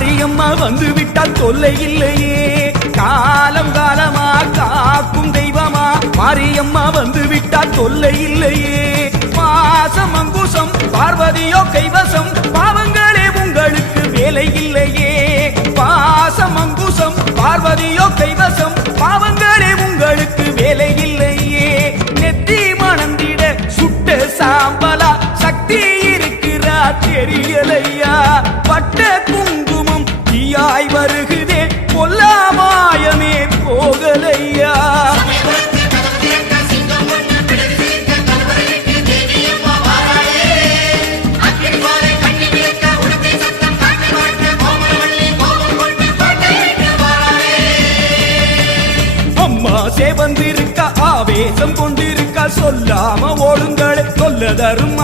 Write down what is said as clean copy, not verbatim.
மாரியம்மா வந்து விட்டால் தொல்லை இல்லையே. காலம் காலமா காக்கும் தெய்வமா மாரியம்மா வந்து விட்டால் தொல்லை இல்லையே. பாசம் அங்குசம் பார்வதியோ கைவசம் பாவங்களே உங்களுக்கு வேலை இல்லையே. பாசம் அங்குசம் பார்வதியோ கைவசம் பாவங்களே உங்களுக்கு வேலை இல்லையே. நெத்தி மணந்திட சுட்ட சாம்பலா சக்தி இருக்கிறா தெரியலையா. பட்ட குங்குமம் தீயாய் வருகுதே பொல்லாமாயமே போகலையா. அம்மா சேவந்திருக்க ஆவேசம் கொண்டிருக்க சொல்லாம ஓடுங்களே சொல்ல தரும்